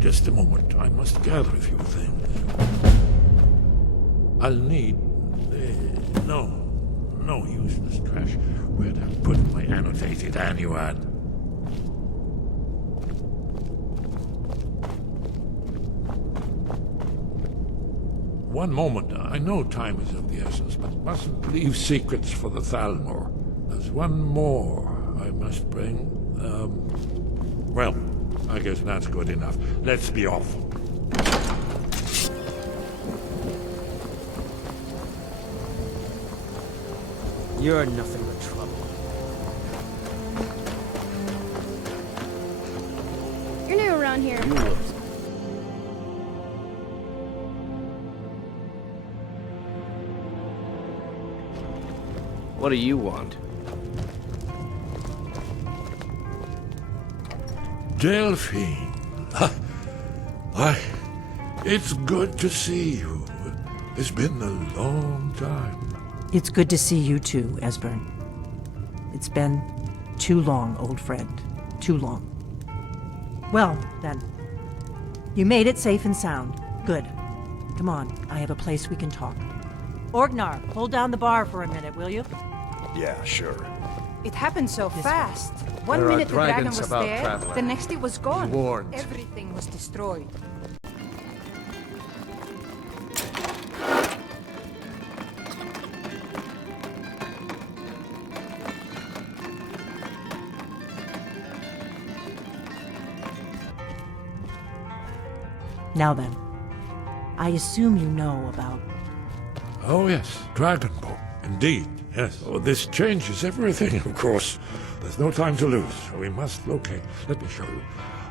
Just a moment. I must gather a few things. I'll need... no useless trash. Where'd I put my annotated annuad? One moment. I know time is of the essence, but mustn't leave secrets for the Thalmor. There's one more I must bring. Well, I guess that's good enough. Let's be off. You're nothing but trouble. You're new around here. You will. What do you want? Delphine. It's good to see you. It's been a long time. It's good to see you too, Esbern. It's been too long, old friend. Too long. Well, then. You made it safe and sound. Good. Come on, I have a place we can talk. Orgnar, hold down the bar for a minute, will you? Yeah, sure. It happened so This fast. One There are minute the dragon dragons was about, there, traveler. the next it was gone. warned. Everything was destroyed. Now then, I assume you know about... Oh yes, Dragonborn. Indeed, yes. Oh, this changes everything, of course. There's no time to lose. We must locate. Let me show you.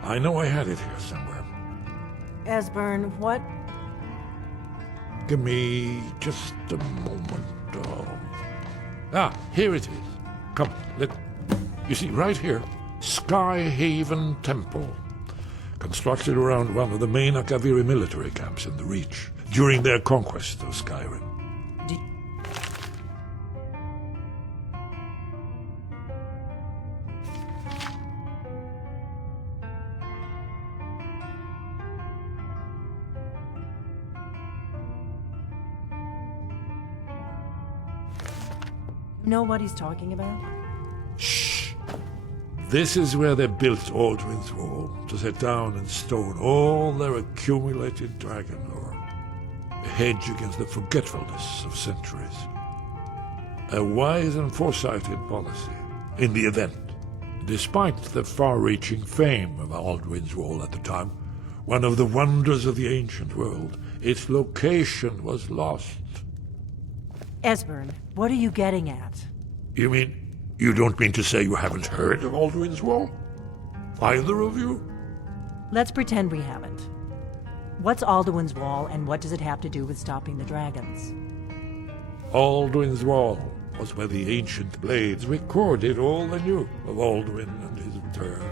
I know I had it here somewhere. Esbern, what? Give me just a moment. Here it is. Come, you see, right here, Skyhaven Temple. Constructed around one of the main Akaviri military camps in the Reach during their conquest of Skyrim. Know what he's talking about? Shh! This is where they built Alduin's Wall, to set down in stone all their accumulated dragon lore. A hedge against the forgetfulness of centuries. A wise and foresighted policy, in the event. Despite the far-reaching fame of Alduin's Wall at the time, one of the wonders of the ancient world, its location was lost. Esbern, what are you getting at? You mean, you don't mean to say you haven't heard of Alduin's Wall? Either of you? Let's pretend we haven't. What's Alduin's Wall, and what does it have to do with stopping the dragons? Alduin's Wall was where the ancient blades recorded all they knew of Alduin and his return.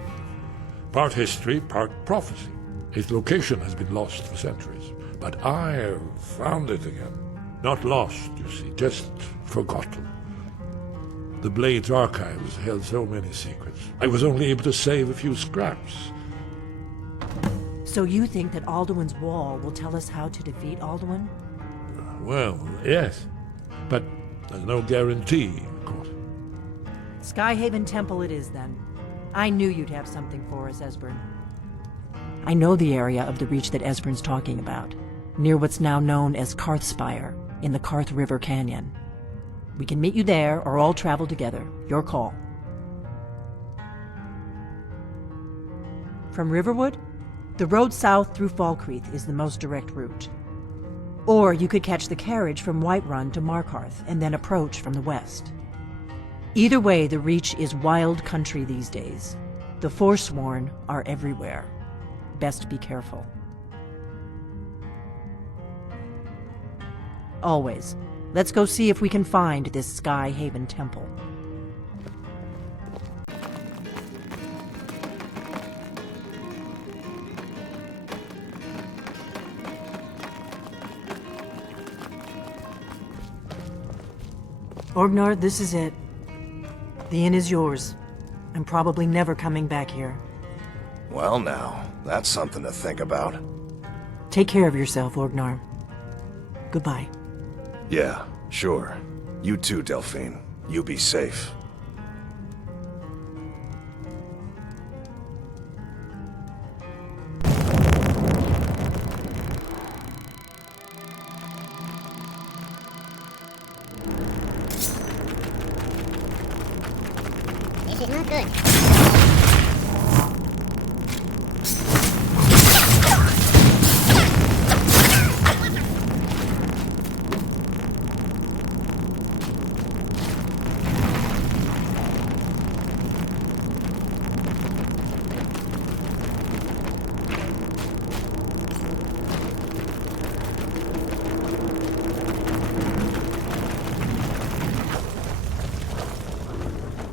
Part history, part prophecy. Its location has been lost for centuries, but I have found it again. Not lost, you see, just forgotten. The Blade's archives held so many secrets. I was only able to save a few scraps. So you think that Alduin's Wall will tell us how to defeat Alduin? Well, yes. But there's no guarantee, of course. Skyhaven Temple it is, then. I knew you'd have something for us, Esbern. I know the area of the Reach that Esbern's talking about, near what's now known as Karthspire, in the Karth River Canyon. We can meet you there, or all travel together. Your call. From Riverwood, the road south through Falkreath is the most direct route. Or you could catch the carriage from Whiterun to Markarth, and then approach from the west. Either way, the Reach is wild country these days. The Forsworn are everywhere. Best be careful. Always. Let's go see if we can find this Skyhaven Temple. Orgnar, this is it. The inn is yours. I'm probably never coming back here. Well now, that's something to think about. Take care of yourself, Orgnar. Goodbye. Yeah, sure. You too, Delphine. You be safe. This is not good.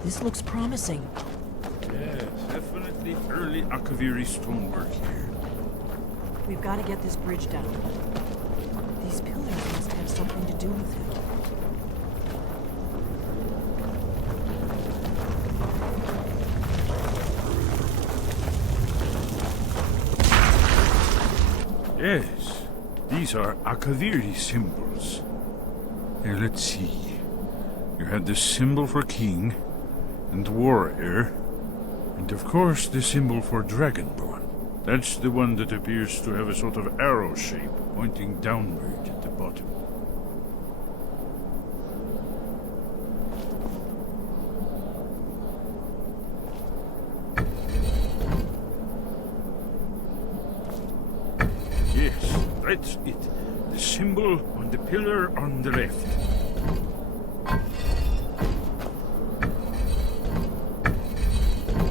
This looks promising. Yes, definitely early Akaviri stonework here. We've got to get this bridge down. These pillars must have something to do with it. Yes, these are Akaviri symbols. Here, let's see. You have the symbol for king and warrior, and of course the symbol for dragonborn. That's the one that appears to have a sort of arrow shape pointing downward at the bottom. Yes, that's it. The symbol on the pillar on the left.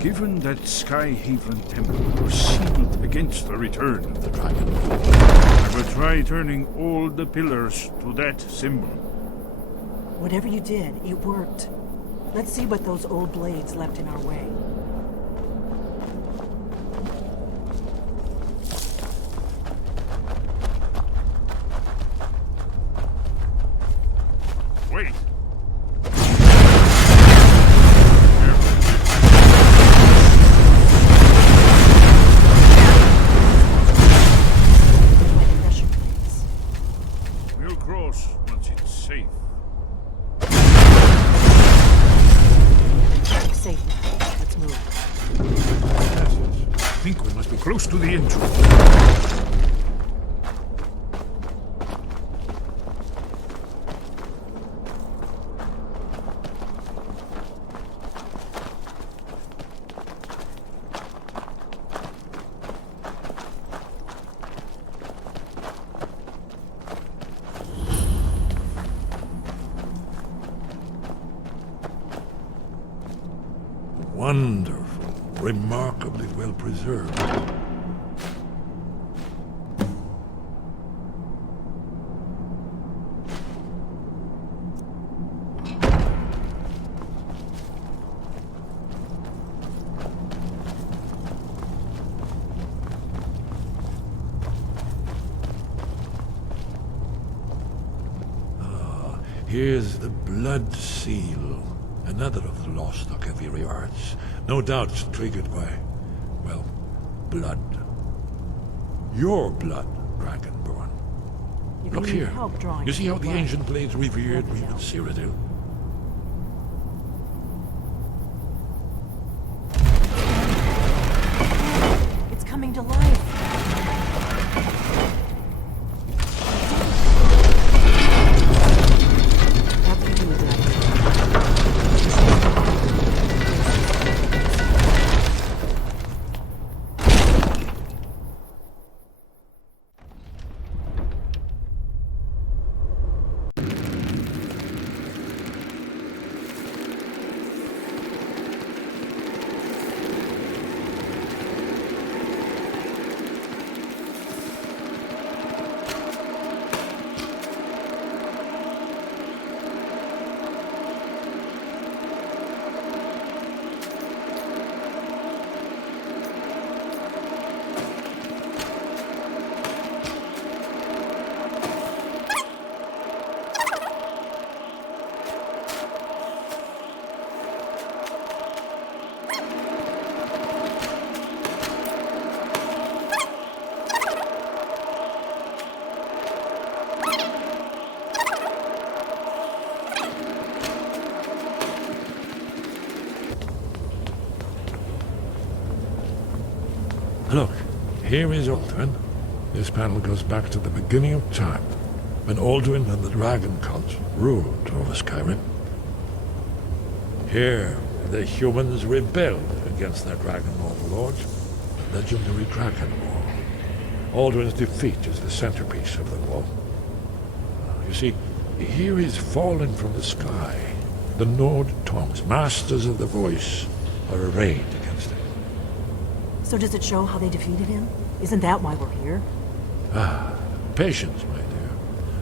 Given that Skyhaven temple was sealed against the return of the dragon, I will try turning all the pillars to that symbol. Whatever you did, it worked. Let's see what those old blades left in our way. Wait! Pressure plates. We'll cross once it's safe. Safe now. Let's move. I think we must be close to the entrance. Wonderful. Remarkably well preserved. Here's the blood seal. Another of the lost Akaviri arts. No doubt triggered by, well, blood. Your blood, Dragonborn. If Look you need here. help drawing You see how the blood, ancient blades revered Let me me know. with Cyrodiil? It's coming to life. After you, Dragon. Look, here is Alduin. This panel goes back to the beginning of time, when Alduin and the dragon cult ruled over Skyrim. Here, the humans rebelled against their dragon overlord, the legendary Dragon War. Alduin's defeat is the centerpiece of the war. You see, here is fallen from the sky. The Nord tongues, masters of the voice, are arrayed against it. So does it show how they defeated him? Isn't that why we're here? Patience, my dear.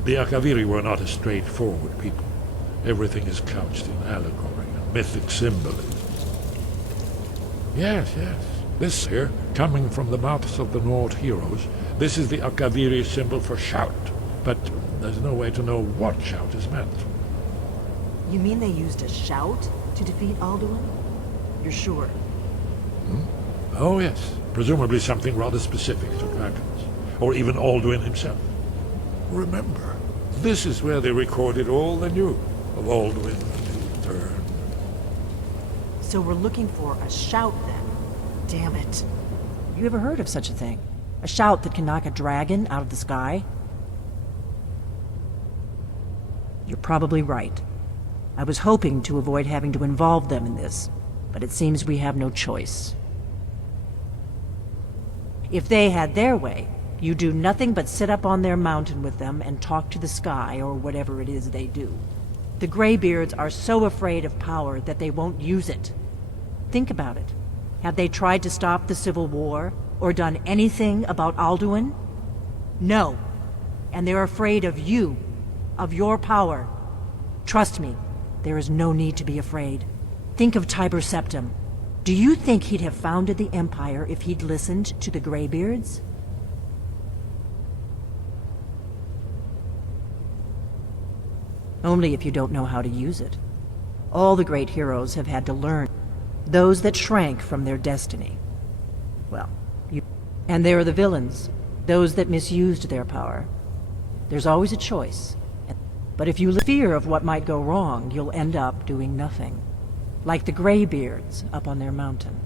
The Akaviri were not a straightforward people. Everything is couched in allegory and mythic symbolism. Yes. This here, coming from the mouths of the Nord heroes, this is the Akaviri symbol for shout. But there's no way to know what shout is meant. You mean they used a shout to defeat Alduin? You're sure? Oh yes, presumably something rather specific to dragons. Or even Alduin himself. Remember, this is where they recorded all they knew of Alduin and his turn. So we're looking for a shout then. Damn it. You ever heard of such a thing? A shout that can knock a dragon out of the sky? You're probably right. I was hoping to avoid having to involve them in this, but it seems we have no choice. If they had their way, you do nothing but sit up on their mountain with them and talk to the sky or whatever it is they do. The Greybeards are so afraid of power that they won't use it. Think about it. Have they tried to stop the Civil War or done anything about Alduin? No. And they're afraid of you, of your power. Trust me, there is no need to be afraid. Think of Tiber Septim. Do you think he'd have founded the Empire if he'd listened to the Greybeards? Only if you don't know how to use it. All the great heroes have had to learn. Those that shrank from their destiny. Well, and there are the villains, those that misused their power. There's always a choice. But if you fear of what might go wrong, you'll end up doing nothing. Like the Greybeards up on their mountain.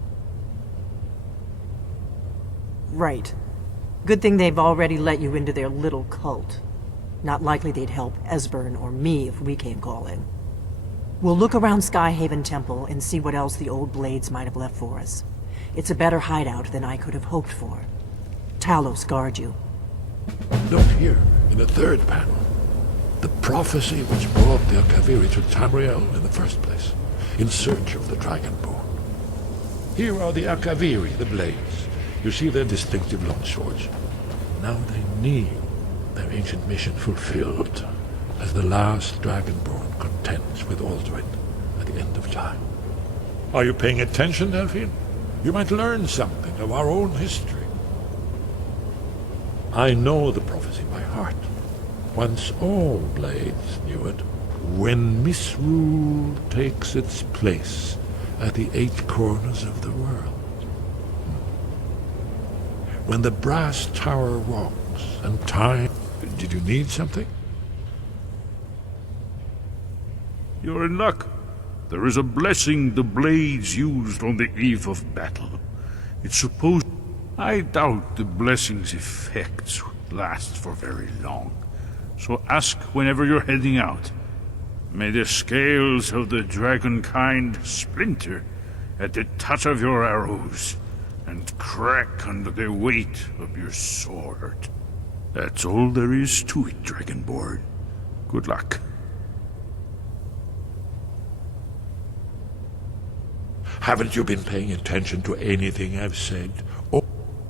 Right. Good thing they've already let you into their little cult. Not likely they'd help Esbern or me if we came calling. We'll look around Skyhaven Temple and see what else the old blades might have left for us. It's a better hideout than I could have hoped for. Talos guard you. Look here, in the third panel. The prophecy which brought the Akaviri to Tamriel in the first place, in search of the Dragonborn. Here are the Akaviri, the blades. You see their distinctive long swords. Now they kneel, their ancient mission fulfilled, as the last Dragonborn contends with Alduin at the end of time. Are you paying attention, Delphine? You might learn something of our own history. I know the prophecy by heart. Once all blades knew it, when misrule takes its place at the 8 corners of the world. When the brass tower rocks and time... Did you need something? You're in luck. There is a blessing the blades used on the eve of battle. It's supposed... I doubt the blessing's effects last for very long. So ask whenever you're heading out. May the scales of the dragon kind splinter at the touch of your arrows and crack under the weight of your sword. That's all there is to it, Dragonborn. Good luck. Haven't you been paying attention to anything I've said? Or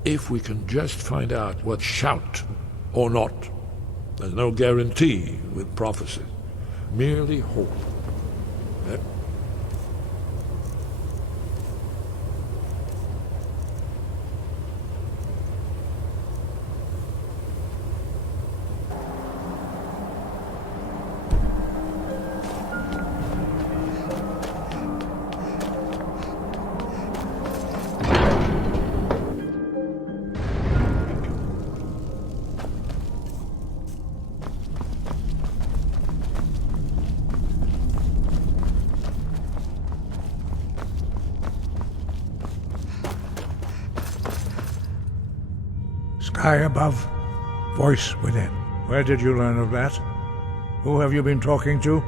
if we can just find out what shout or not. There's no guarantee with prophecy. Merely hope. Sky above, voice within. Where did you learn of that? Who have you been talking to?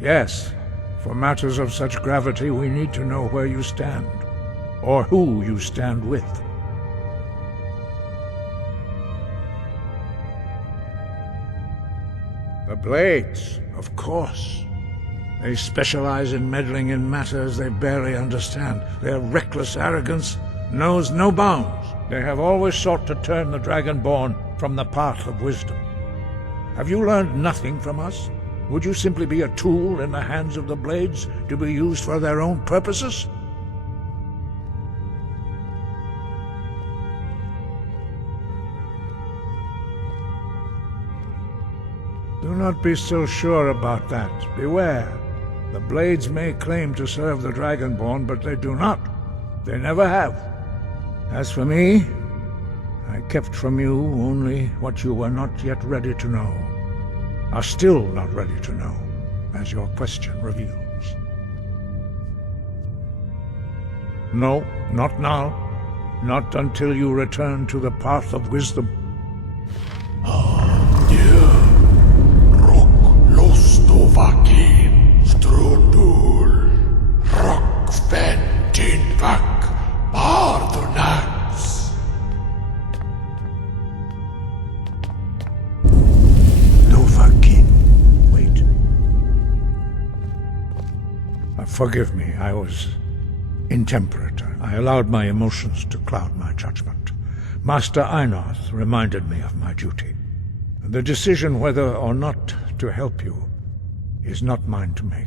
Yes, for matters of such gravity we need to know where you stand, or who you stand with. The Blades, of course. They specialize in meddling in matters they barely understand. Their reckless arrogance knows no bounds. They have always sought to turn the Dragonborn from the path of wisdom. Have you learned nothing from us? Would you simply be a tool in the hands of the Blades to be used for their own purposes? Do not be so sure about that. Beware. The Blades may claim to serve the Dragonborn, but they do not. They never have. As for me, I kept from you only what you were not yet ready to know. Are still not ready to know, as your question reveals. No, not now. Not until you return to the path of wisdom. Wait. Forgive me, I was intemperate. I allowed my emotions to cloud my judgment. Master Einarth reminded me of my duty. The decision whether or not to help you is not mine to make.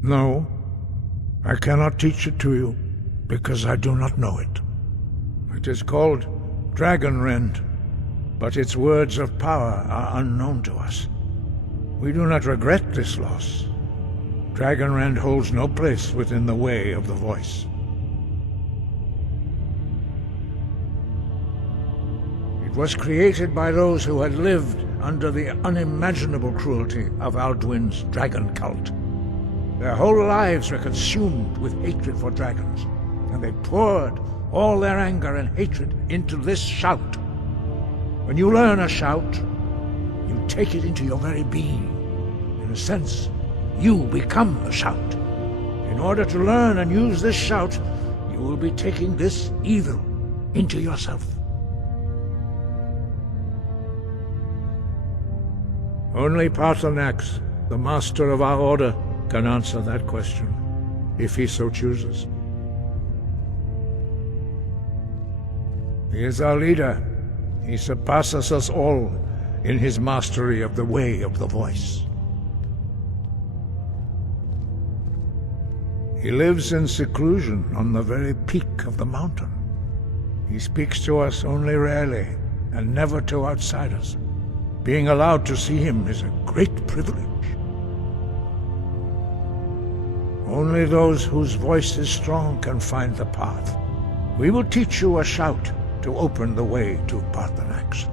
No, I cannot teach it to you, because I do not know it. It is called Dragonrend, but its words of power are unknown to us. We do not regret this loss. Dragonrend holds no place within the way of the voice. It was created by those who had lived under the unimaginable cruelty of Alduin's dragon cult. Their whole lives were consumed with hatred for dragons, and they poured all their anger and hatred into this shout. When you learn a shout, you take it into your very being. In a sense, you become the shout. In order to learn and use this shout, you will be taking this evil into yourself. Only Paarthurnax, the master of our order, can answer that question, if he so chooses. He is our leader. He surpasses us all in his mastery of the way of the voice. He lives in seclusion on the very peak of the mountain. He speaks to us only rarely, and never to outsiders. Being allowed to see him is a great privilege. Only those whose voice is strong can find the path. We will teach you a shout to open the way to Paarthurnax.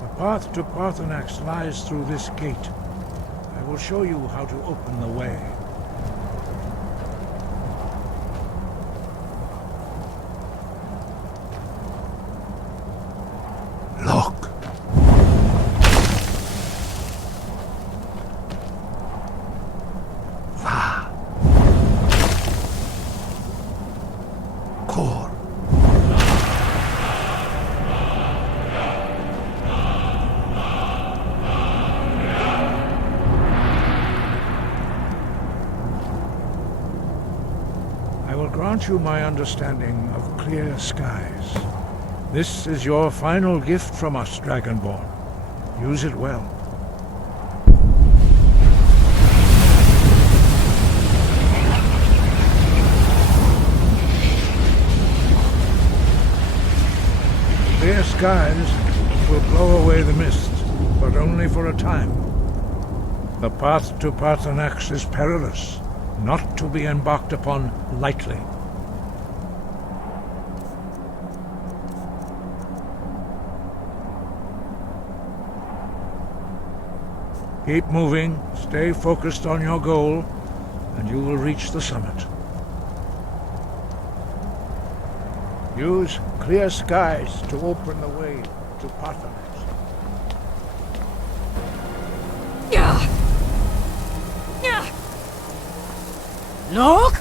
The path to Paarthurnax lies through this gate. I will show you how to open the way. Look. Va. Kor. grant you my understanding of clear skies. This is your final gift from us, Dragonborn. Use it well. Clear skies will blow away the mist, but only for a time. The path to Paarthurnax is perilous, not to be embarked upon lightly. Keep moving, stay focused on your goal, and you will reach the summit. Use clear skies to open the way to Paarthurnax. Look!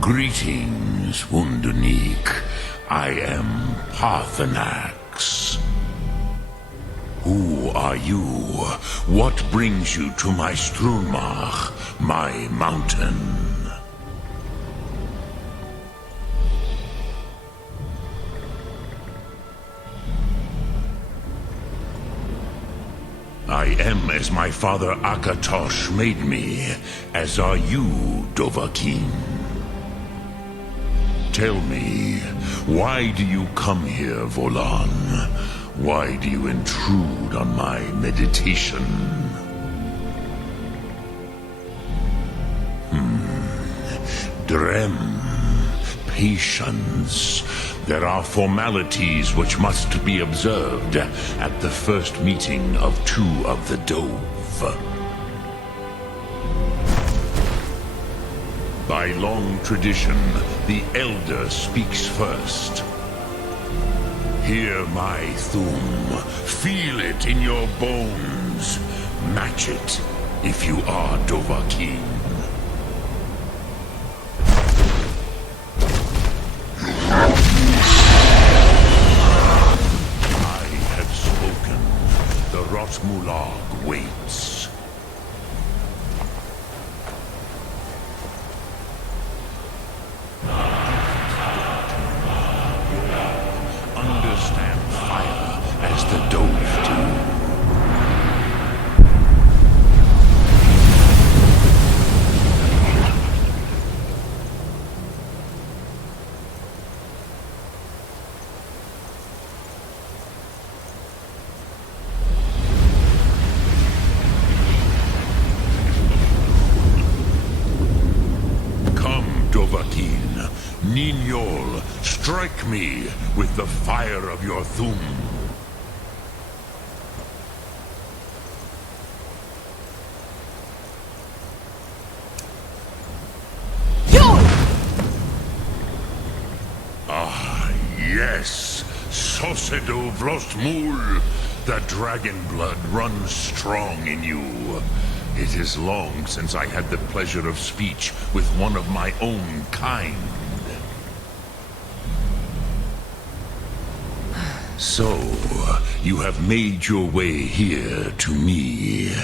Greetings, Wunderneek. I am Paarthurnax. Who are you? What brings you to my Strunmach, my mountain? I am as my father Akatosh made me, as are you, Dovahkiin. Tell me, why do you come here, Volan? Why do you intrude on my meditation? Drem, patience. There are formalities which must be observed at the first meeting of two of the Dove. By long tradition, the Elder speaks first. Hear my Thum. Feel it in your bones. Match it if you are Dovahkiin. I have spoken. The Rotmulag waits. Understand fire as the Dove do. Dovahkiin, Ninyol, strike me with the fire of your Thum. You! Sedo Vlostmul. The dragon blood runs strong in you. It is long since I had the pleasure of speech with one of my own kind. So, you have made your way here to me.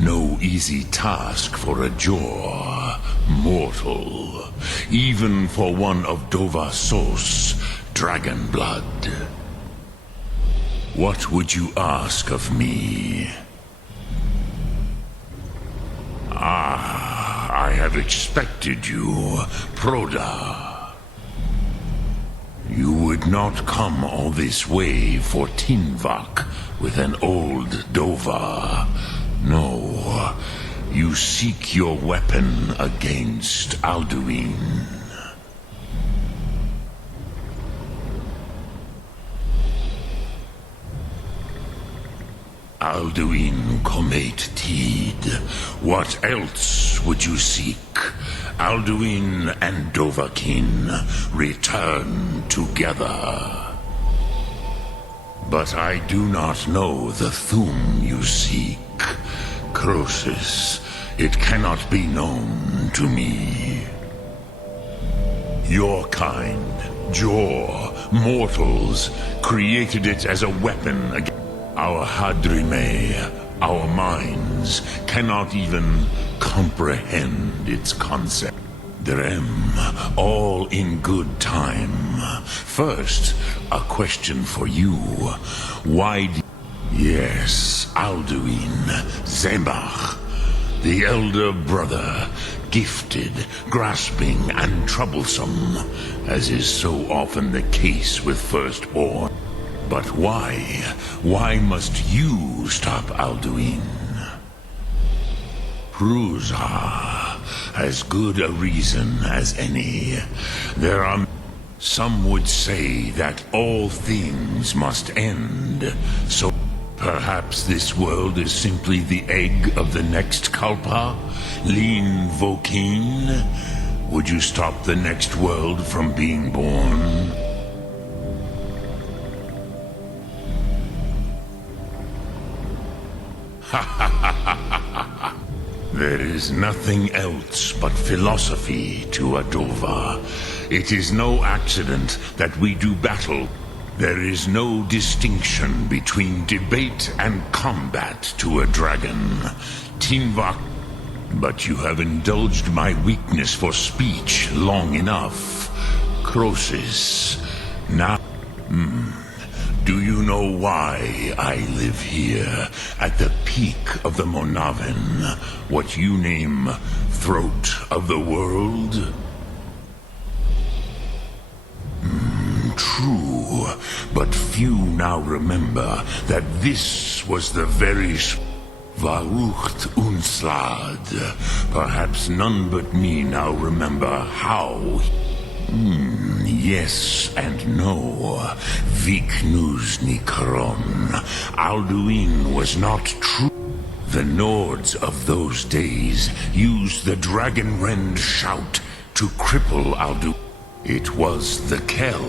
No easy task for a jaw mortal, even for one of Dovasos, dragon blood. What would you ask of me? I have expected you, Proda. You would not come all this way for Tinvak with an old Dova. No, you seek your weapon against Alduin. Alduin Comate Teed. What else would you seek? Alduin and Dovahkiin return together. But I do not know the Thum you seek. Croesus, it cannot be known to me. Your kind, Jor, mortals, created it as a weapon against our Hadrime, our minds, cannot even comprehend its concept. Drem, all in good time. First, a question for you. Why Yes, Alduin, Zembach, the elder brother, gifted, grasping, and troublesome, as is so often the case with firstborn. But why? Why must you stop Alduin? Prusa, as good a reason as any. There are... Some would say that all things must end, so perhaps this world is simply the egg of the next Kalpa? Lean Vokin? Would you stop the next world from being born? There is nothing else but philosophy to Adova. It is no accident that we do battle. There is no distinction between debate and combat to a dragon. Tinvak, but you have indulged my weakness for speech long enough. Croesus, now... Do you know why I live here, at the peak of the Monavin, what you name throat of the world? True, but few now remember that this was the very Varucht Unslad. Perhaps none but me now remember how. Yes and no. Viknus Nikron. Alduin was not true. The Nords of those days used the dragon rend shout to cripple Alduin. It was the Kell,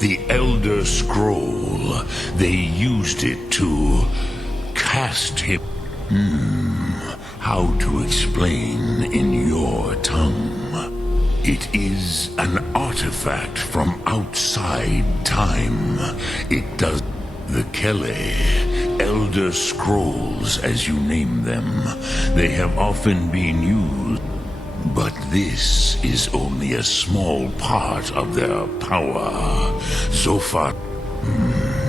the Elder Scroll. They used it to cast him. How to explain in your tongue? It is an artifact from outside time. It does... The Kelle, Elder Scrolls as you name them, they have often been used. But this is only a small part of their power. So far,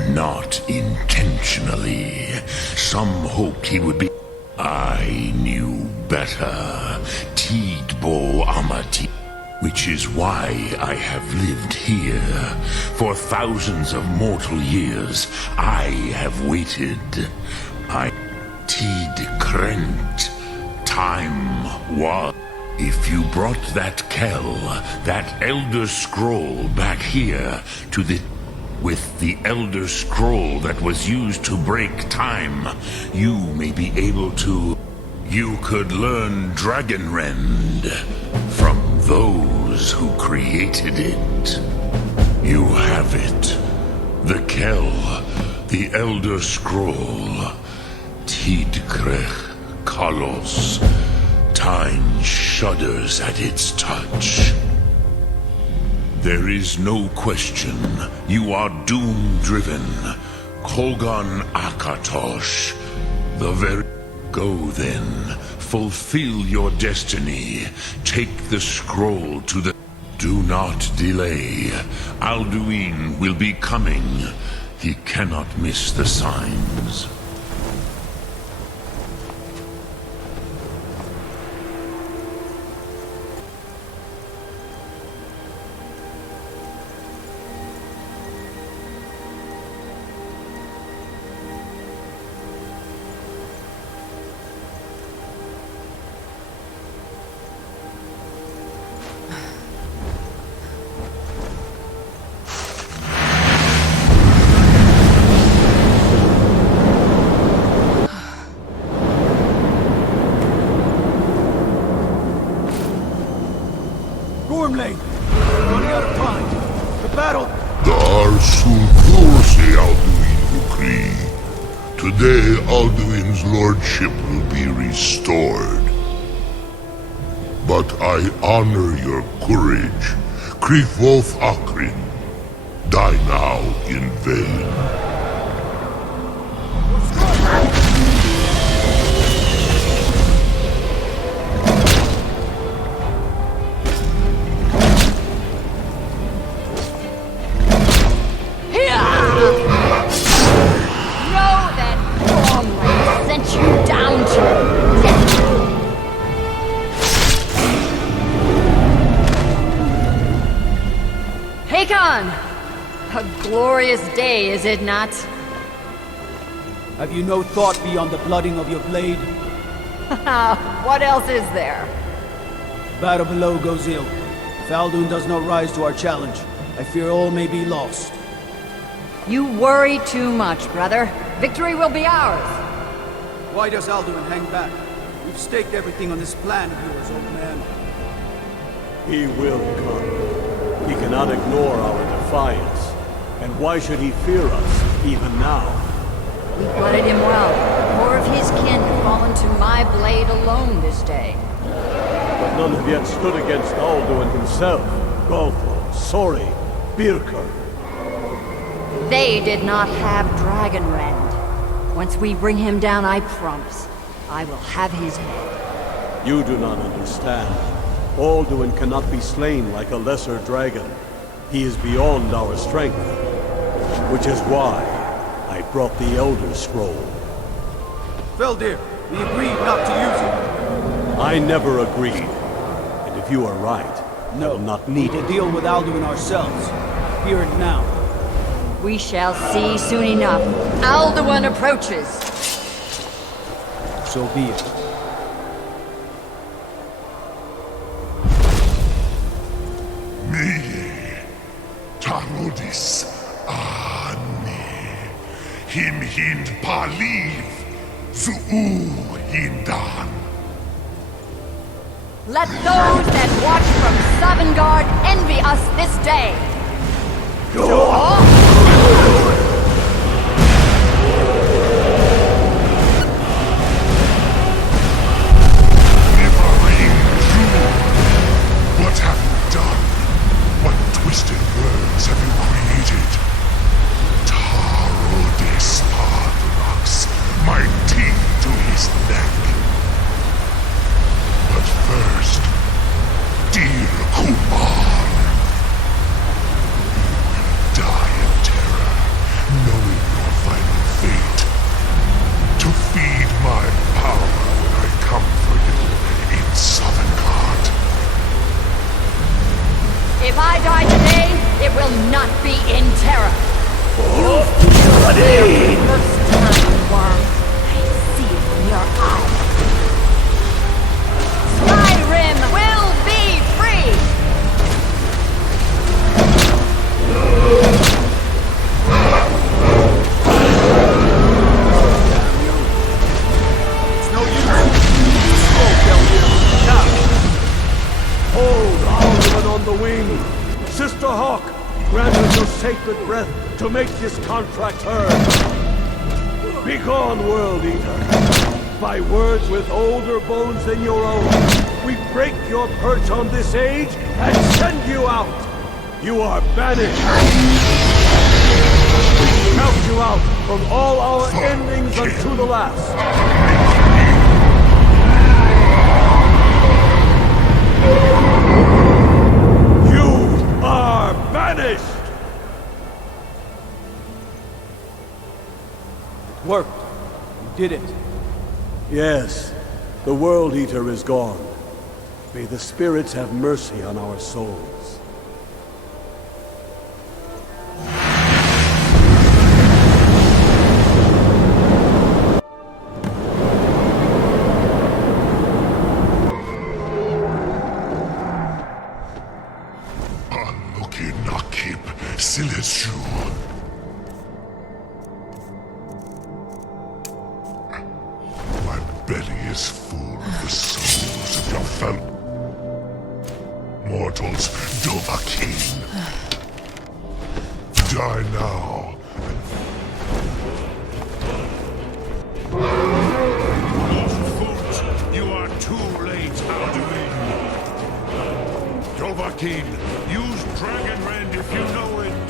not intentionally. Some hoped he would be... I knew better. Tidbo Amati. Which is why I have lived here. For thousands of mortal years, I have waited. Tid Krent. Time was. If you brought that Kell, that Elder Scroll back here to the... With the Elder Scroll that was used to break time, you may be able to... You could learn Dragon Rend from those who created it. You have it. The Kell, the Elder Scroll. Tidkrech Kalos. Time shudders at its touch. There is no question. You are doom-driven. Kogan Akatosh. The very... Go then. Fulfill your destiny. Take the scroll to the... Do not delay. Alduin will be coming. He cannot miss the signs. Running out of time. The battle... The Arzın Soluğu Alduin. Today, Alduin's lordship will be restored. But I honor your courage. Krifwolf Akrin. Die now in vain. A glorious day, is it not? Have you no thought beyond the blooding of your blade? What else is there? Battle below goes ill. If Alduin does not rise to our challenge, I fear all may be lost. You worry too much, brother. Victory will be ours. Why does Alduin hang back? We've staked everything on this plan of yours, old man. He will come. He cannot ignore our defiance. And why should he fear us, even now? We blooded him well. More of his kin have fallen to my blade alone this day. But none have yet stood against Alduin himself. Golfo, Sori, Birker. They did not have Dragonrend. Once we bring him down, I promise, I will have his head. You do not understand. Alduin cannot be slain like a lesser dragon. He is beyond our strength. Which is why I brought the Elder Scroll. Veldir, we agreed not to use it. I never agreed. And if you are right, I will not need We'll it. deal with Alduin ourselves. Here and now. We shall see soon enough. Alduin approaches. So be it. Tarodis Ani Him Hind Paliv Zuu Hindan. Let those that watch from Sovngarde envy us this day. What have you done? What twisted words have you created? Tarodis Pathrax, my teeth to his neck. But first, dear Kumar, die in terror, knowing your final fate. To feed my power when I come for you in Sovngarde. If I die today, it will not be in terror. You feel the first time, worm. I see it in your eyes. Skyrim will be free! It's no use. Slow, Veldir. Now. Hold Alduin on the wing! Sister Hawk, grant us your sacred breath to make this contract hers. Begone, World Eater. By words with older bones than your own, we break your perch on this age and send you out. You are banished. We count you out from all our endings unto the last. You are banished! It worked. You did it. Yes, the World Eater is gone. May the spirits have mercy on our souls. Anuki nakip sileshu. My belly is full of the souls of your fellow mortals, Dovahkiin. Die now. Foot, you are too late, Alduin. Dovahkiin, use Dragon Rend if you know it.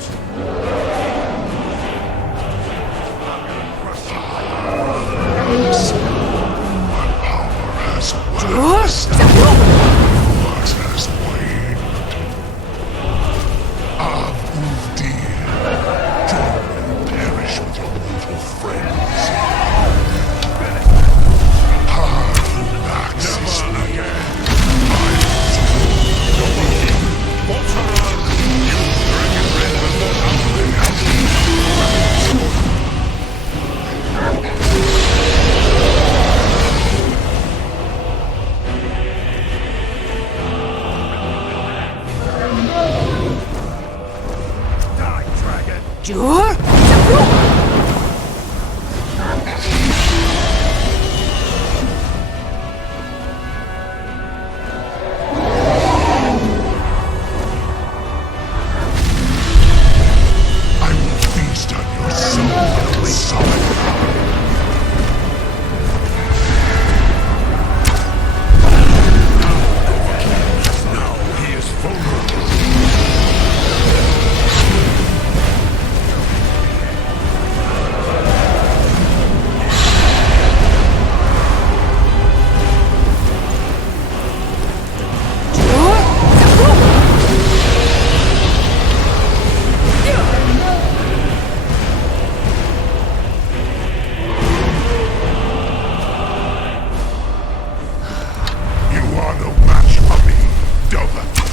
My power has waxed. What has waned? Avuvdir, join me and perish with your mortal friends. Harvunax again. What's around? Use Dragon Rend before Alduin has I will feast on your soul and solid power. Now he is vulnerable. You are no match for me, Dovahkiin.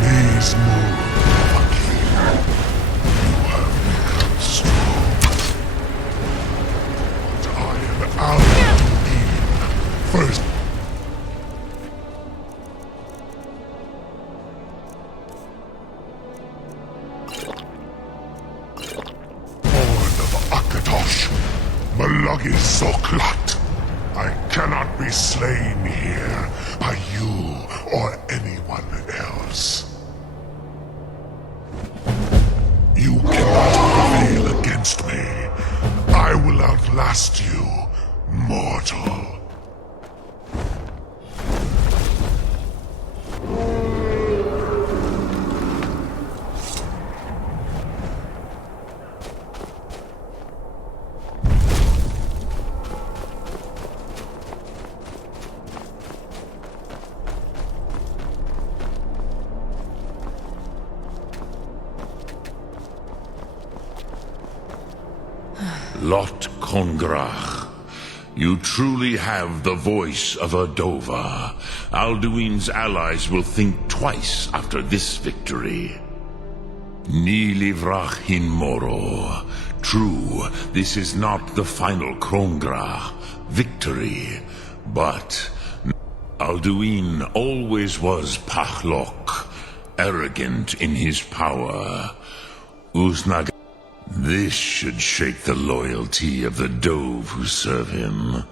Knees move, Dovahkiin. You have become strong. But I am Alduin. First. Born of Akatosh, Malagi Zoklat. I cannot be slain here by you or anyone else. You cannot prevail against me. I will outlast you, mortal. Lot Kongrach. You truly have the voice of a Dova. Alduin's allies will think twice after this victory. Ni livrach hin moro. True, this is not the final Kongrach victory, but... Alduin always was Pachlok, arrogant in his power. Uznag. This should shake the loyalty of the Dove who serve him.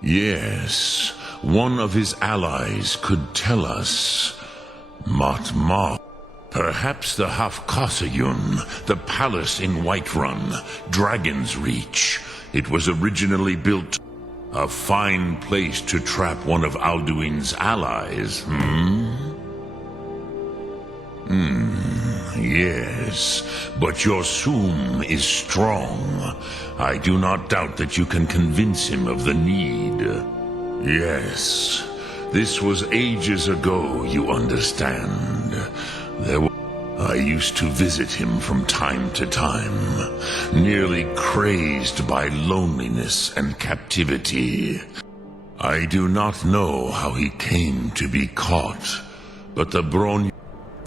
Yes, one of his allies could tell us. Matma. Perhaps the Hafkasayun, the palace in Whiterun, Dragon's Reach. It was originally built a fine place to trap one of Alduin's allies, Yes, but your Soom is strong. I do not doubt that you can convince him of the need. Yes, this was ages ago, you understand. I used to visit him from time to time, nearly crazed by loneliness and captivity. I do not know how he came to be caught, but the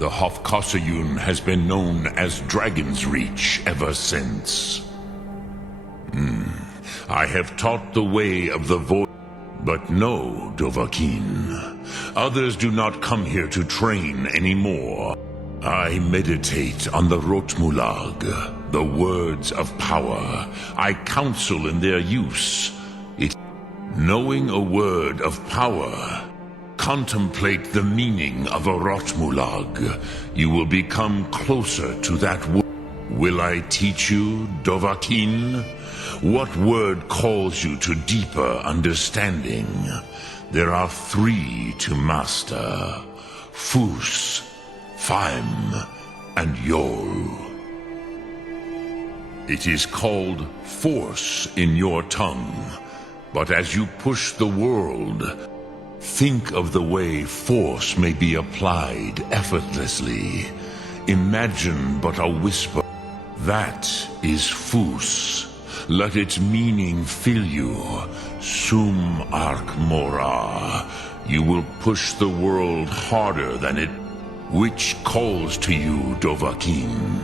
Hofkosayun has been known as Dragon's Reach ever since. I have taught the way of the void, but no, Dovahkiin. Others do not come here to train anymore. I meditate on the Rotmulag, the words of power. I counsel in their use. Knowing a word of power, contemplate the meaning of a Rotmulag. You will become closer to that word. Will I teach you, Dovahkiin? What word calls you to deeper understanding? There are 3 to master: Fus, Faim, and Yol. It is called force in your tongue, but as you push the world, think of the way force may be applied effortlessly. Imagine but a whisper. That is Fus. Let its meaning fill you. Sum Ark Mora. You will push the world harder than it. Which calls to you, Dovahkiin?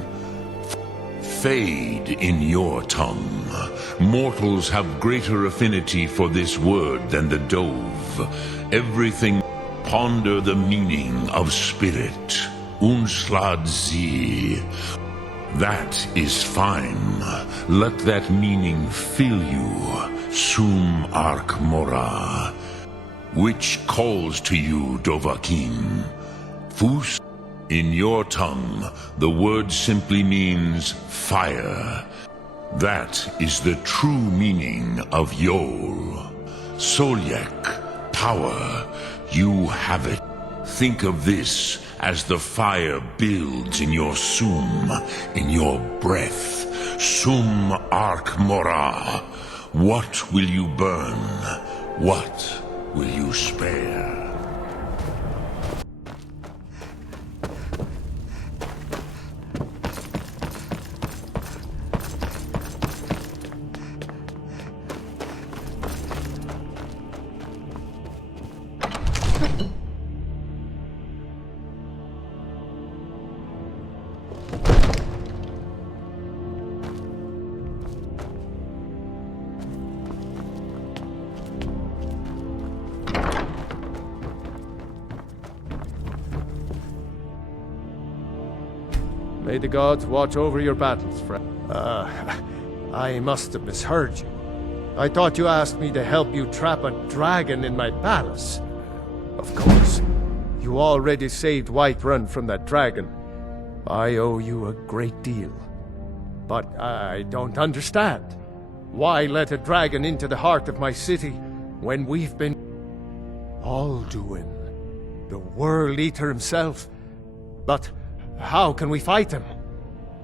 Fade in your tongue. Mortals have greater affinity for this word than the Dove. Everything. Ponder the meaning of spirit. Unslad Zi. That is fine. Let that meaning fill you. Sum Ark Mora. Which calls to you, Dovahkiin? Fus? In your tongue, the word simply means fire. That is the true meaning of Yol. Solyek, power. You have it. Think of this as the fire builds in your Sum, in your breath. Sum Ark Mora. What will you burn? What will you spare? May the gods watch over your battles, friend. I must have misheard you. I thought you asked me to help you trap a dragon in my palace. Of course. You already saved Whiterun from that dragon. I owe you a great deal. But I don't understand. Why let a dragon into the heart of my city when we've been... Alduin, the World Eater himself. But how can we fight him?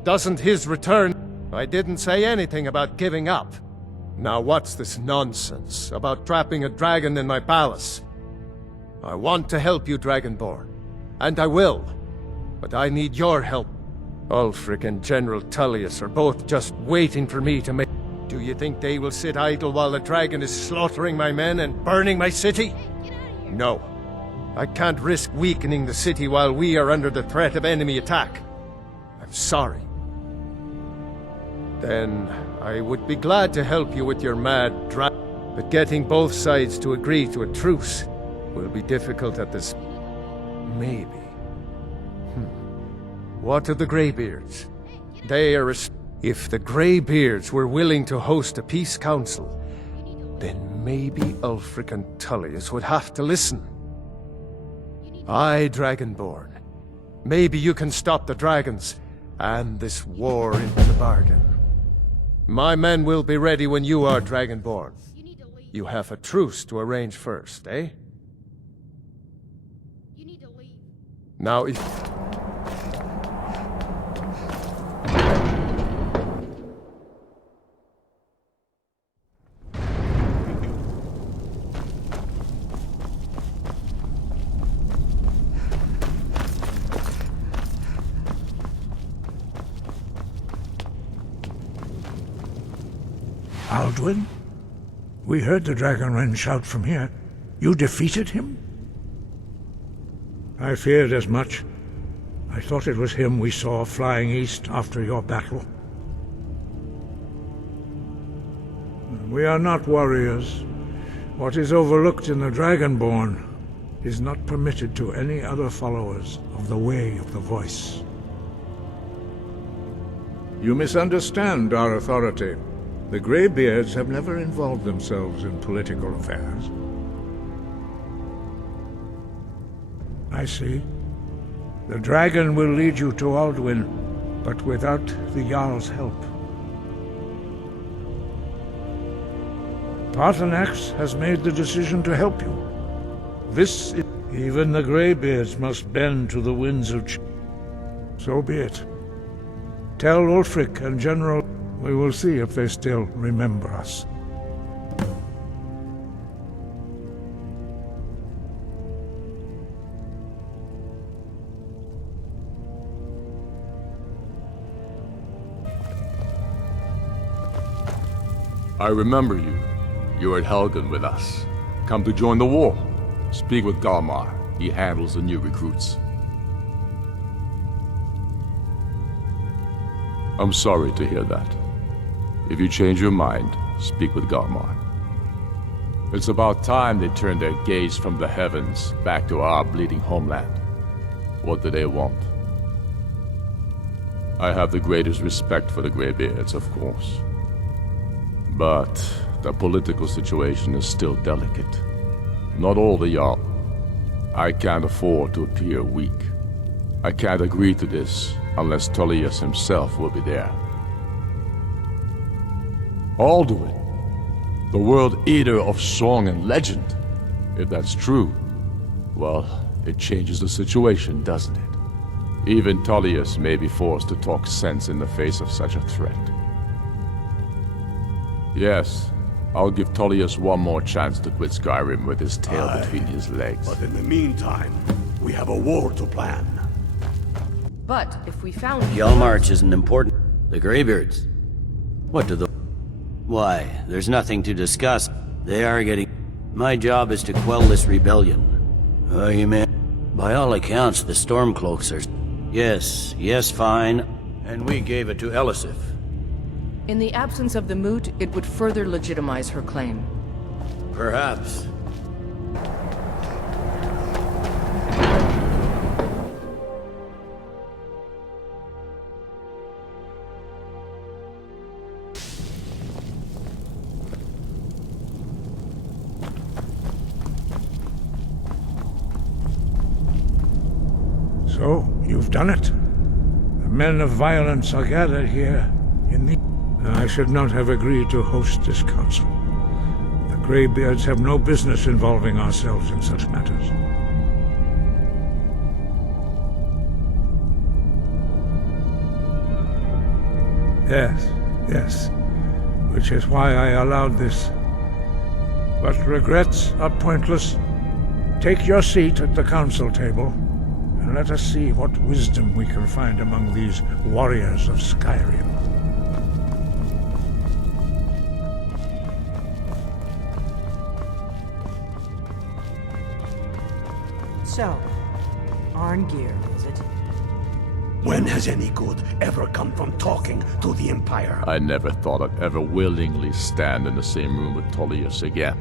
Doesn't his return... I didn't say anything about giving up. Now what's this nonsense about trapping a dragon in my palace? I want to help you, Dragonborn. And I will. But I need your help. Ulfric and General Tullius are both just waiting for me to make... Do you think they will sit idle while the dragon is slaughtering my men and burning my city? No. I can't risk weakening the city while we are under the threat of enemy attack. I'm sorry. Then I would be glad to help you with your mad but getting both sides to agree to a truce will be difficult at this... Maybe. What of the Greybeards? They are... If the Greybeards were willing to host a peace council, then maybe Ulfric and Tullius would have to listen. Aye, Dragonborn. Maybe you can stop the dragons, and this war into the bargain. My men will be ready when you are, Dragonborn. You have a truce to arrange first, eh? Now if... Alduin? We heard the Dragonren shout from here. You defeated him? I feared as much. I thought it was him we saw flying east after your battle. We are not warriors. What is overlooked in the Dragonborn is not permitted to any other followers of the Way of the Voice. You misunderstand our authority. The Greybeards have never involved themselves in political affairs. I see. The dragon will lead you to Alduin, but without the Jarl's help. Paarthurnax has made the decision to help you. This is... Even the Greybeards must bend to the winds of So be it. Tell Ulfric and General... We will see if they still remember us. I remember you. You were at Helgen with us. Come to join the war. Speak with Galmar. He handles the new recruits. I'm sorry to hear that. If you change your mind, speak with Galmar. It's about time they turned their gaze from the heavens back to our bleeding homeland. What do they want? I have the greatest respect for the Greybeards, of course. But the political situation is still delicate. Not all the Jarl. I can't afford to appear weak. I can't agree to this unless Tullius himself will be there. Alduin, the world eater of song and legend. If that's true, well, it changes the situation, doesn't it? Even Tullius may be forced to talk sense in the face of such a threat. Yes, I'll give Tullius one more chance to quit Skyrim with his tail between his legs. But in the meantime, we have a war to plan. But if we found... Hjalmarch isn't important. The Greybeards. What do the... Why, there's nothing to discuss. They are getting... My job is to quell this rebellion. Oh, you man. By all accounts, the Stormcloaks are... Yes, fine. And we gave it to Elisif. In the absence of the moot, it would further legitimize her claim. Perhaps. So, you've done it. The men of violence are gathered here in the... I should not have agreed to host this council. The Greybeards have no business involving ourselves in such matters. Yes. Which is why I allowed this. But regrets are pointless. Take your seat at the council table, and let us see what wisdom we can find among these warriors of Skyrim. So, Arngir, is it? When has any good ever come from talking to the Empire? I never thought I'd ever willingly stand in the same room with Tullius again.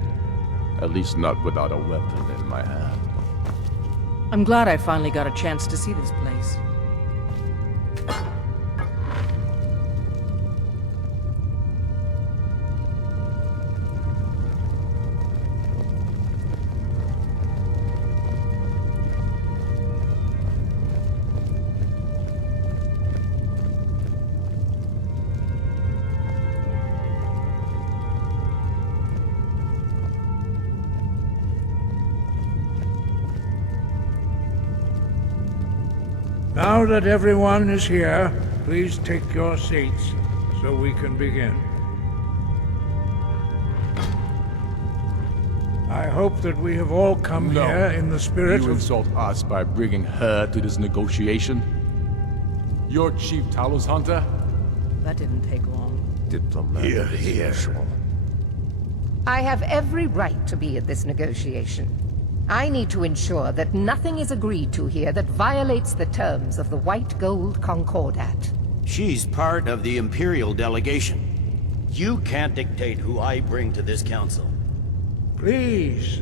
At least not without a weapon in my hand. I'm glad I finally got a chance to see this place. Now that everyone is here, please take your seats so we can begin. I hope that we have all come here in the spirit You of... insult us by bringing her to this negotiation? You're Chief Talos Hunter? That didn't take long. Diplomatic as usual. I have every right to be at this negotiation. I need to ensure that nothing is agreed to here that violates the terms of the White Gold Concordat. She's part of the Imperial delegation. You can't dictate who I bring to this council. Please,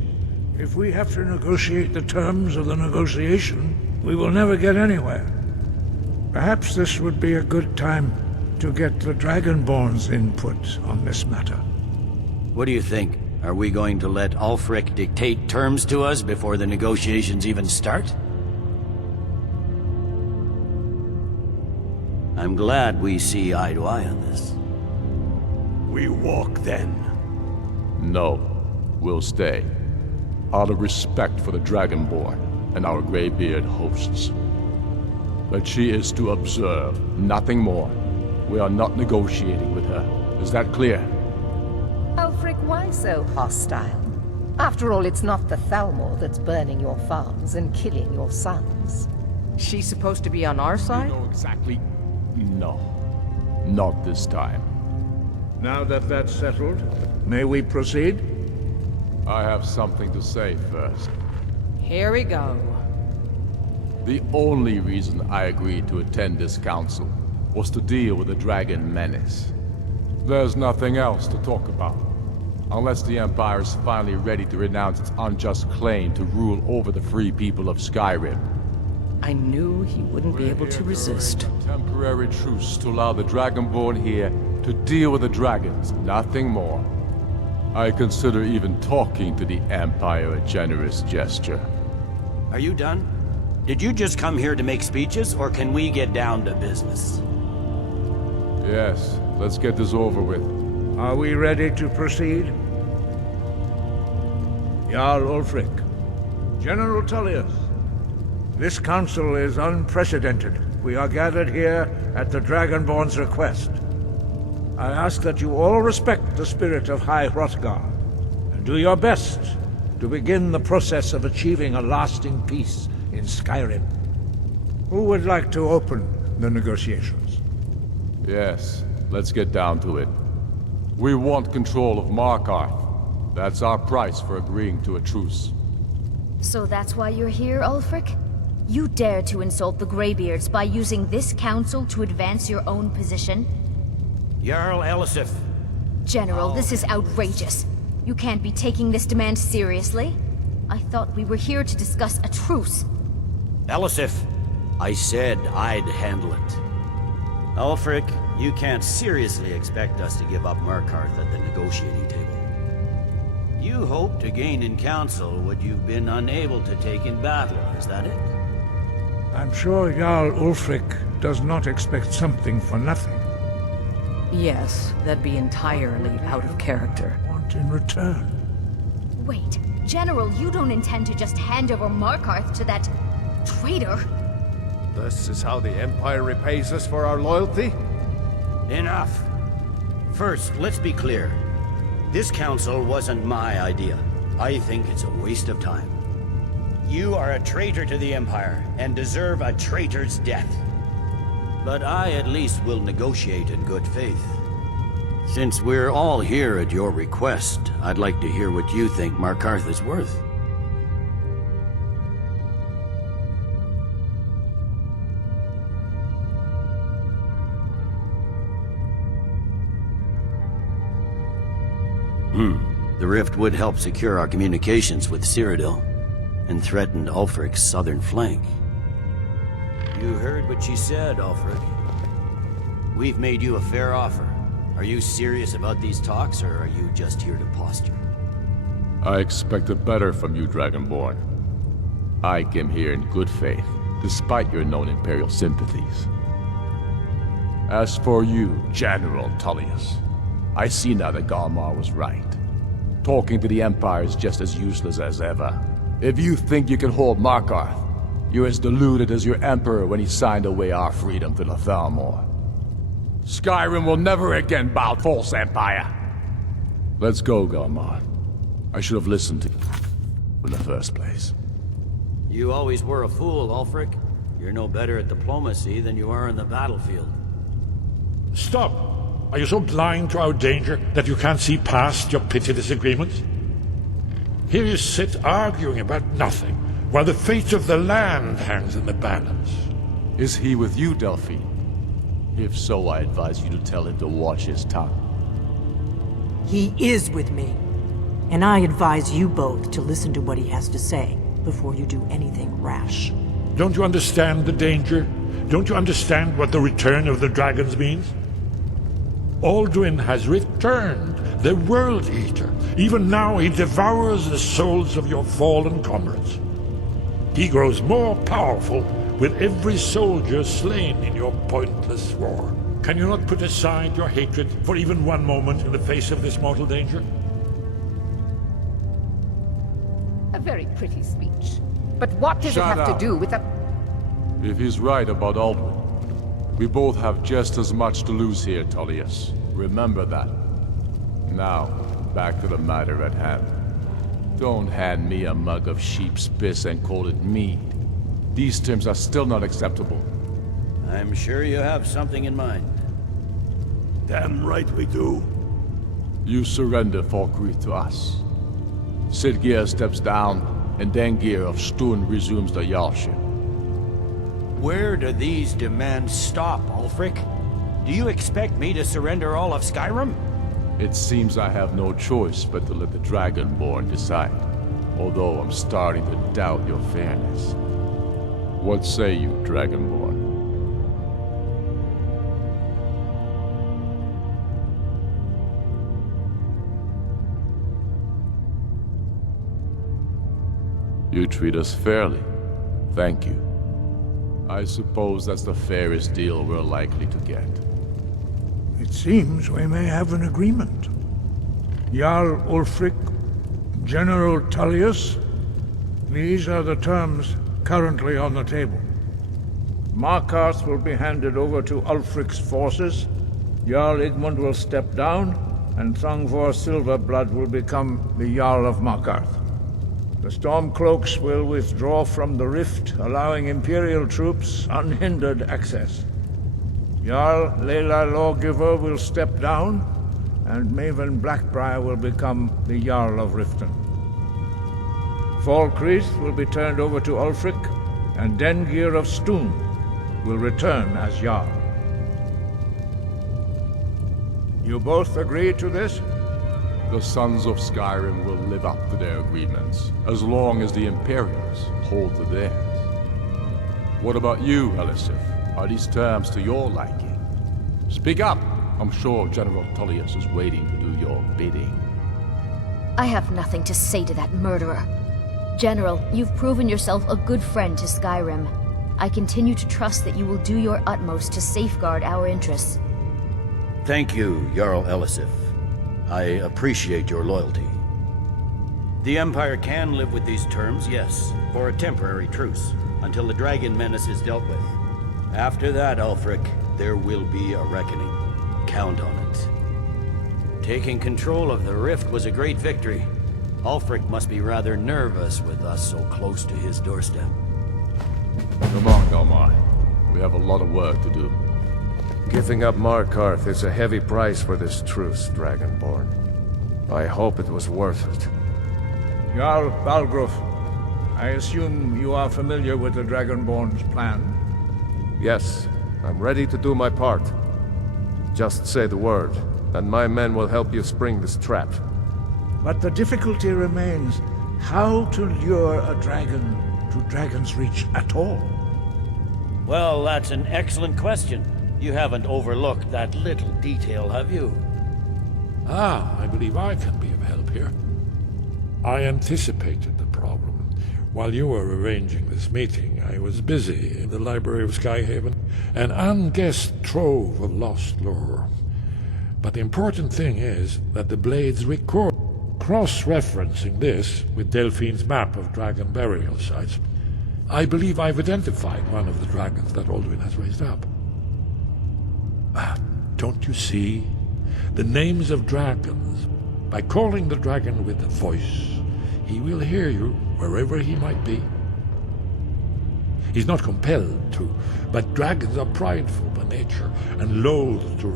if we have to negotiate the terms of the negotiation, we will never get anywhere. Perhaps this would be a good time to get the Dragonborn's input on this matter. What do you think? Are we going to let Ulfric dictate terms to us before the negotiations even start? I'm glad we see eye to eye on this. We walk then. No, we'll stay. Out of respect for the Dragonborn and our Greybeard hosts. But she is to observe, nothing more. We are not negotiating with her. Is that clear? Ulfric, why so hostile? After all, it's not the Thalmor that's burning your farms and killing your sons. She's supposed to be on our side? You know exactly... No. Not this time. Now that that's settled, may we proceed? I have something to say first. Here we go. The only reason I agreed to attend this council was to deal with the dragon menace. There's nothing else to talk about. Unless the Empire is finally ready to renounce its unjust claim to rule over the free people of Skyrim. I knew he wouldn't be able to resist. A temporary truce to allow the Dragonborn here to deal with the dragons, nothing more. I consider even talking to the Empire a generous gesture. Are you done? Did you just come here to make speeches, or can we get down to business? Yes, let's get this over with. Are we ready to proceed? Jarl Ulfric, General Tullius, this council is unprecedented. We are gathered here at the Dragonborn's request. I ask that you all respect the spirit of High Hrothgar, and do your best to begin the process of achieving a lasting peace in Skyrim. Who would like to open the negotiations? Yes, let's get down to it. We want control of Markarth. That's our price for agreeing to a truce. So that's why you're here, Ulfric? You dare to insult the Greybeards by using this council to advance your own position? Jarl Elisif. General, this is outrageous. You can't be taking this demand seriously. I thought we were here to discuss a truce. Elisif, I said I'd handle it. Ulfric, you can't seriously expect us to give up Markarth at the negotiating table. You hoped to gain in council what you've been unable to take in battle, is that it? I'm sure Jarl Ulfric does not expect something for nothing. Yes, that'd be entirely out of character. Want in return? Wait, General, you don't intend to just hand over Markarth to that traitor? This is how the Empire repays us for our loyalty? Enough. First, let's be clear. This council wasn't my idea. I think it's a waste of time. You are a traitor to the Empire, and deserve a traitor's death. But I at least will negotiate in good faith. Since we're all here at your request, I'd like to hear what you think Markarth is worth. The rift would help secure our communications with Cyrodiil, and threatened Ulfric's southern flank. You heard what she said, Ulfric. We've made you a fair offer. Are you serious about these talks, or are you just here to posture? I expected better from you, Dragonborn. I came here in good faith, despite your known Imperial sympathies. As for you, General Tullius, I see now that Galmar was right. Talking to the Empire is just as useless as ever. If you think you can hold Markarth, you're as deluded as your Emperor when he signed away our freedom to the Thalmor. Skyrim will never again bow false Empire. Let's go, Galmar. I should have listened to you in the first place. You always were a fool, Ulfric. You're no better at diplomacy than you are in the battlefield. Stop! Are you so blind to our danger that you can't see past your petty disagreements? Here you sit arguing about nothing, while the fate of the land hangs in the balance. Is he with you, Delphine? If so, I advise you to tell him to watch his tongue. He is with me. And I advise you both to listen to what he has to say before you do anything rash. Don't you understand the danger? Don't you understand what the return of the dragons means? Alduin has returned, the World Eater. Even now he devours the souls of your fallen comrades. He grows more powerful with every soldier slain in your pointless war. Can you not put aside your hatred for even one moment in the face of this mortal danger? A very pretty speech. But what does it Shut have to up. do with the... If he's right about Alduin, we both have just as much to lose here, Tullius. Remember that. Now, back to the matter at hand. Don't hand me a mug of sheep's piss and call it mead. These terms are still not acceptable. I'm sure you have something in mind. Damn right we do. You surrender Falkreath to us. Sidgeir steps down, and Dengir of Stun resumes the Jarlship. Where do these demands stop, Ulfric? Do you expect me to surrender all of Skyrim? It seems I have no choice but to let the Dragonborn decide, although I'm starting to doubt your fairness. What say you, Dragonborn? You treat us fairly. Thank you. I suppose that's the fairest deal we're likely to get. It seems we may have an agreement. Jarl Ulfric, General Tullius, these are the terms currently on the table. Markarth will be handed over to Ulfric's forces, Jarl Igmund will step down, and Thongvor Silverblood will become the Jarl of Markarth. The Stormcloaks will withdraw from the rift, allowing Imperial troops unhindered access. Jarl Leila Lawgiver will step down, and Maven Blackbriar will become the Jarl of Riften. Falkreath will be turned over to Ulfric, and Dengir of Stun will return as Jarl. You both agree to this? The Sons of Skyrim will live up to their agreements, as long as the Imperials hold to theirs. What about you, Elisif? Are these terms to your liking? Speak up! I'm sure General Tullius is waiting to do your bidding. I have nothing to say to that murderer. General, you've proven yourself a good friend to Skyrim. I continue to trust that you will do your utmost to safeguard our interests. Thank you, Jarl Elisif. I appreciate your loyalty. The Empire can live with these terms, yes, for a temporary truce, until the dragon menace is dealt with. After that, Ulfric, there will be a reckoning. Count on it. Taking control of the Rift was a great victory. Ulfric must be rather nervous with us so close to his doorstep. Come on, Galmar. We have a lot of work to do. Giving up Markarth is a heavy price for this truce, Dragonborn. I hope it was worth it. Jarl Balgruuf, I assume you are familiar with the Dragonborn's plan? Yes, I'm ready to do my part. Just say the word, and my men will help you spring this trap. But the difficulty remains how to lure a dragon to Dragon's Reach at all. Well, that's an excellent question. You haven't overlooked that little detail, have you? I believe I can be of help here. I anticipated the problem. While you were arranging this meeting, I was busy in the library of Skyhaven, an unguessed trove of lost lore. But the important thing is that the blades record, cross-referencing this with Delphine's map of dragon burial sites. I believe I've identified one of the dragons that Alduin has raised up. Don't you see? The names of dragons. By calling the dragon with a voice, he will hear you wherever he might be. He's not compelled to, but dragons are prideful by nature and loath to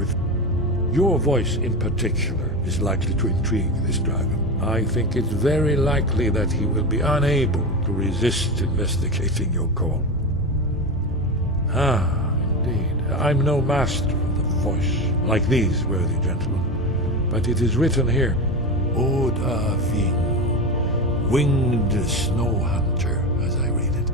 Your voice in particular is likely to intrigue this dragon. I think it's very likely that he will be unable to resist investigating your call. Indeed. I'm no master of the voice, like these worthy gentlemen, but it is written here, Ode Ving, winged snow hunter, as I read it.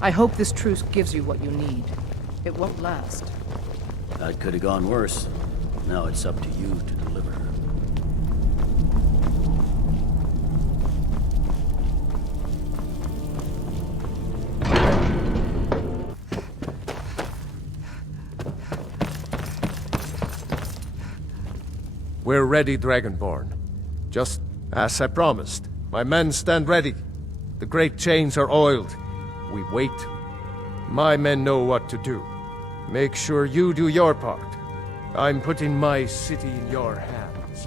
I hope this truce gives you what you need. It won't last. That could have gone worse. Now it's up to you to deliver. We're ready, Dragonborn. Just as I promised. My men stand ready. The great chains are oiled. We wait. My men know what to do. Make sure you do your part. I'm putting my city in your hands.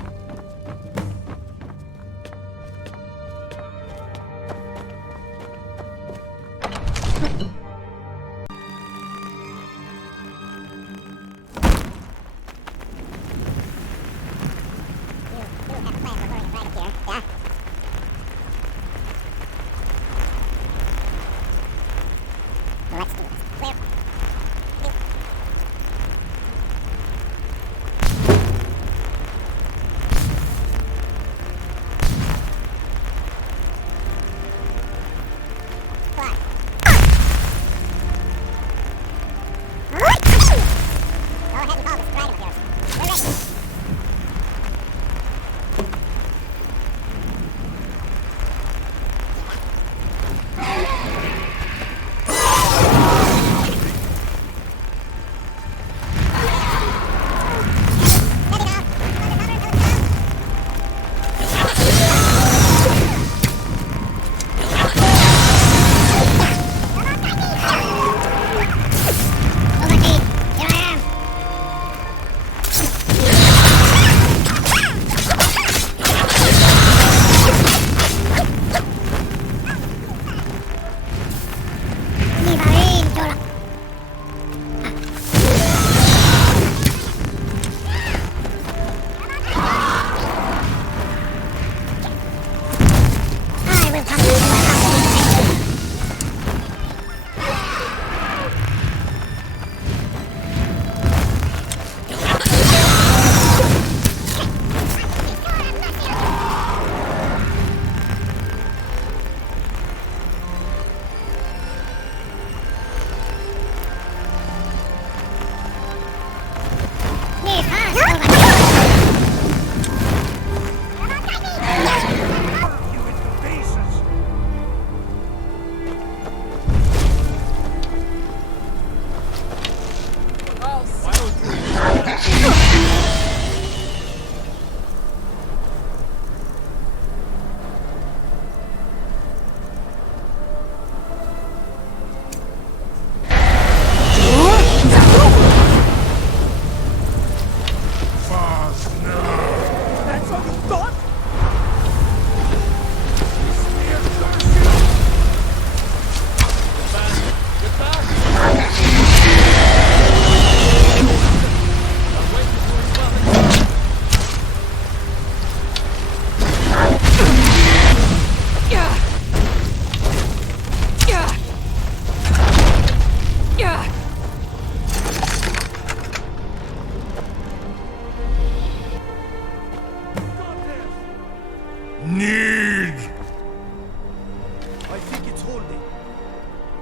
I think it's holding.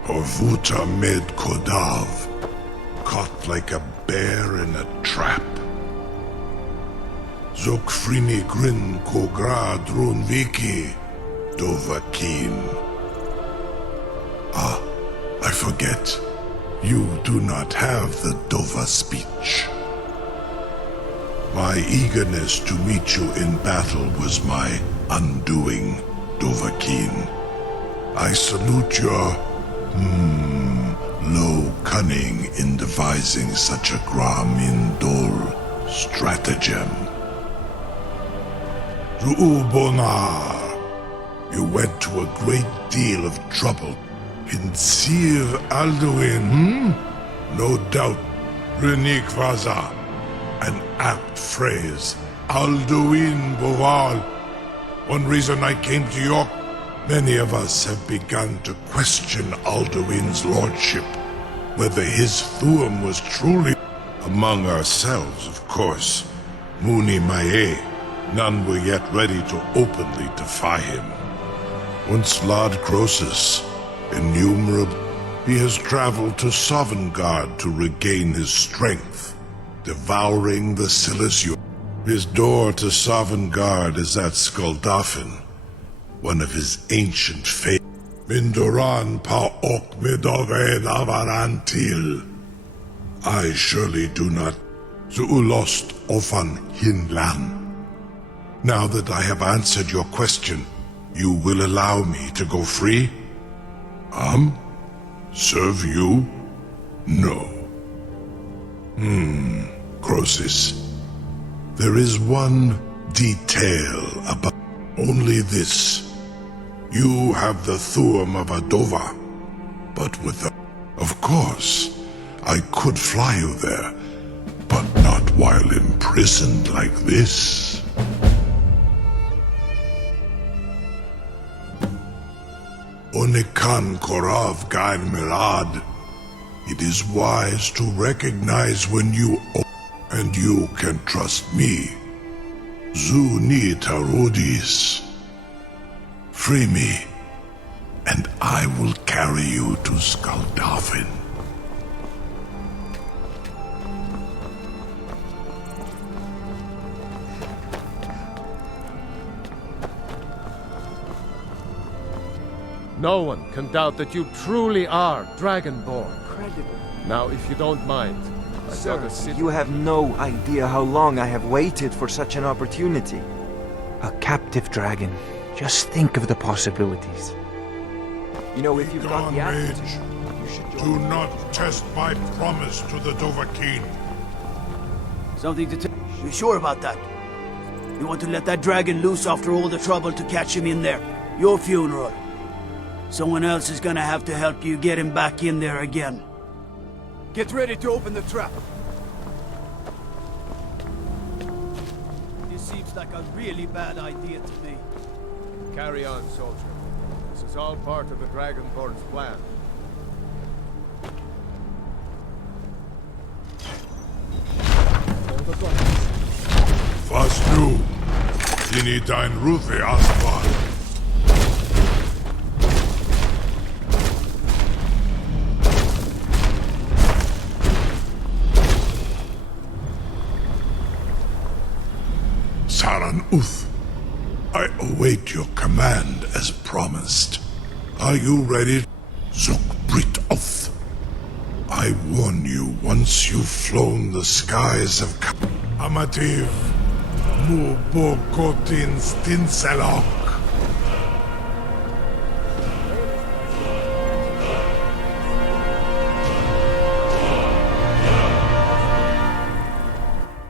Orvuta med Kodav, caught like a bear in a trap. Zokfrini grin kogra drunviki, Dovakin. Ah, I forget. You do not have the Dova speech. My eagerness to meet you in battle was my undoing, Dovakin. I salute your, low cunning in devising such a Gramindol stratagem. Ru'ubonar, you went to a great deal of trouble in Sir Alduin, No doubt, Renik Vaza, an apt phrase. Alduin Boval. One reason I came to York, many of us have begun to question Alduin's lordship, whether his Thuum was truly among ourselves, of course. Muni Mae, none were yet ready to openly defy him. Once Lord Croesus, innumerable, he has traveled to Sovngarde to regain his strength, devouring the Silesian. His door to Sovngarde is at Skuldafn, one of his ancient faiths. Mindoran pa ok midove navarantil. I surely do not zuulost ofan hinlan. Now that I have answered your question, you will allow me to go free? Serve you? No. Croesus. There is one detail about only this. You have the Thuum of Adova, but with the... Of course, I could fly you there, but not while imprisoned like this. Onikan Korav Gain Mirad. It is wise to recognize when you and you can trust me. Zuni Tarudis. Free me, and I will carry you to Skuldafn. No one can doubt that you truly are Dragonborn. Incredible. Now, if you don't mind, Sir, you have no idea how long I have waited for such an opportunity. A captive dragon. Just think of the possibilities. You know, if you've got the aptitude, you should do not test my promise to the Dovahkiin. Something to tell. You sure about that? You want to let that dragon loose after all the trouble to catch him in there? Your funeral. Someone else is gonna have to help you get him back in there again. Get ready to open the trap. This seems like a really bad idea to me. Carry on, soldier. This is all part of the Dragonborn's plan. Was nu? Dini dein Rufe Aspan. Saran Uth, I await your command as promised. Are you ready? Zukbrit Oth. I warn you, once you've flown the skies of Amativ, Mubokotin Stinsela.